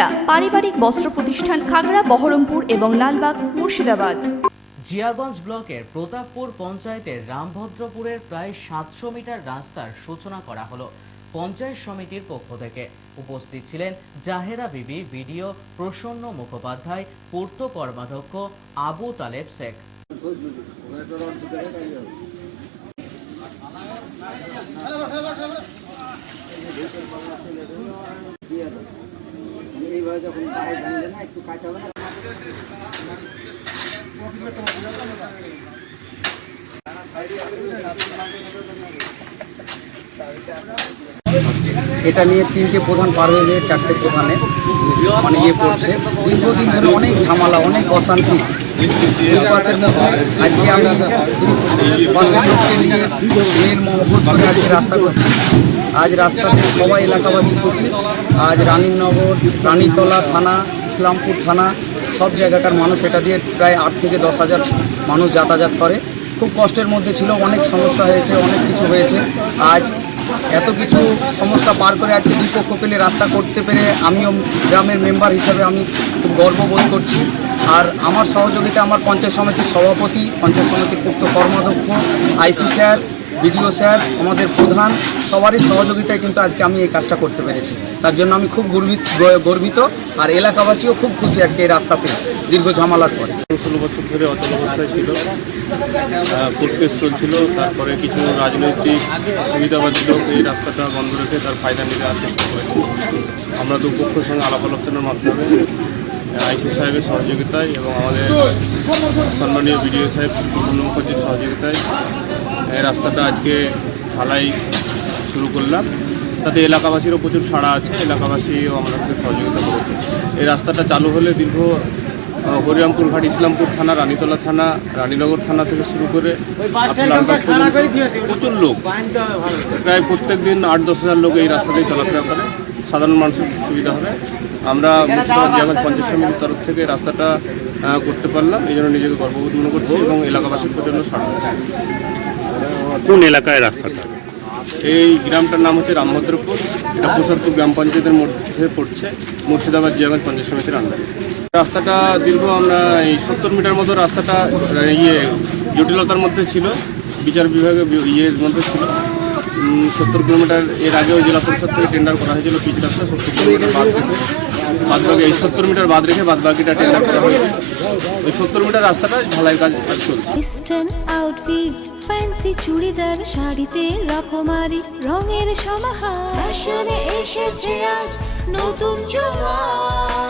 সুনিতা পারিবারিক বস্ত্র প্রতিষ্ঠান খাগড়া, বহরমপুর এবং লালবাগ, মুর্শিদাবাদ। জিয়াগঞ্জ ব্লকের প্রতাপপুর পঞ্চায়েতের রামভদ্রপুরের প্রায় সাতশো মিটার রাস্তার সূচনা করা হলো পঞ্চায়েত সমিতির পক্ষ থেকে। উপস্থিত ছিলেন জাহেরা বিবি, বিডিও প্রসন্ন মুখোপাধ্যায়, পূর্ত কর্মাধ্যক্ষ আবু তালেব শেখ। যখন পায়ে ভাঙবে না একটু কাঁচা হবে না। এটা নিয়ে তিনটে প্রধান পার হয়ে গিয়ে চারটে প্রধানে মানে ইয়ে পড়ছে দীর্ঘদিন ধরে অনেক ঝামেলা, অনেক অশান্তি। আজকে আমি পাশের লোককে নিয়ে মেয়ের মহব্বত করে আজকে রাস্তা করছি। আজ রাস্তাতে সবাই এলাকাবাসী খুশি। আজ রানীনগর, রানীতলা থানা, ইসলামপুর থানা, সব জায়গাটার মানুষ এটা দিয়ে প্রায় আট থেকে দশ হাজার মানুষ যাতায়াত করে। খুব কষ্টের মধ্যে ছিল, অনেক সমস্যা হয়েছে, অনেক কিছু হয়েছে। আজ এত কিছু সমস্যা পার করে আজকে দুই পক্ষ পেলে রাস্তা করতে পেরে আমিও গ্রামের মেম্বার হিসাবে আমি খুব গর্ববোধ করছি। আর আমার সহযোগিতা, আমার পঞ্চায়েত সমিতির সভাপতি, পঞ্চায়েত সমিতির পূর্ত কর্মাধ্যক্ষ, আইসি স্যার বিডিও স্যার, আমাদের প্রধান, সবারই সহযোগিতায় কিন্তু আজকে আমি এই কাজটা করতে পেরেছি। তার জন্য আমি খুব গর্বিত গর্বিত, আর এলাকাবাসীও খুব খুশি আজকে এই রাস্তা পেয়ে, দীর্ঘ ঝামেলার পরে। ষোলো বছর ধরে অচল অবস্থায় ছিল। কোর্ট কেস চলছিল, তারপরে কিছু রাজনৈতিক সুবিধাবাদী লোক এই রাস্তাটা বন্ধ রেখে তার ফায়দা নিতে আসতে আমরা দুপক্ষের সঙ্গে আলাপ আলোচনার মাধ্যমে আইসি সাহেবের সহযোগিতায় এবং আমাদের সম্মানীয় বিডিও সাহেব প্রসন্ন মুখার্জির সহযোগিতায় এই রাস্তাটা আজকে ঢালাই শুরু করলাম। তাতে এলাকাবাসীরও প্রচুর সাড়া আছে, এলাকাবাসীও আমাদেরকে সহযোগিতা করেছে এই রাস্তাটা চালু হলে দীর্ঘ হরিরামপুর ঘাট, ইসলামপুর থানা, রানীতলা থানা, রানীনগর থানা থেকে শুরু করে প্রচুর লোক। প্রায় প্রত্যেক দিন আট দশ হাজার লোক এই রাস্তা দিয়ে চলাফেরা করে। সাধারণ মানুষের সুবিধা হবে। আমরা মুর্শিদাবাদ জেলার পঞ্চায়েত সমিতির তরফ থেকে রাস্তাটা করতে পারলাম এই জন্য নিজেকে গর্ববোধ মনে করছি এবং এলাকাবাসীর জন্য সাড়া কোন এলাকায় রাস্তাটা? এই গ্রামটার নাম হচ্ছে রামভদ্রপুর। এটা প্রসাদপুর গ্রাম পঞ্চায়েতের মধ্যে পড়ছে মুর্শিদাবাদ জিয়াগঞ্জ পঞ্চায়েত সমিতির আন্ডারে। রাস্তাটা দীর্ঘ আমরা এই সত্তর মিটার মতো রাস্তাটা ইয়ে জটিলতার মধ্যে ছিল বিচার বিভাগে ইয়ের মধ্যে ছিল। সত্তর কিলোমিটার এর আগেও জেলা পরিষদ থেকে টেন্ডার করা হয়েছিল পিচ রাস্তা সত্তর কিলোমিটার বাদ রেখে। বাদ বাকি, এই সত্তর মিটার বাদ রেখে বাদ বাকিটা টেন্ডার করা হয়েছে। ওই সত্তর মিটার রাস্তাটা ঢালাই কাজ চলছে। ফ্যান্সি চুড়িদার শাড়িতে রকমারি রঙের সমাহার। এসেছে আজ নতুন সুনিতা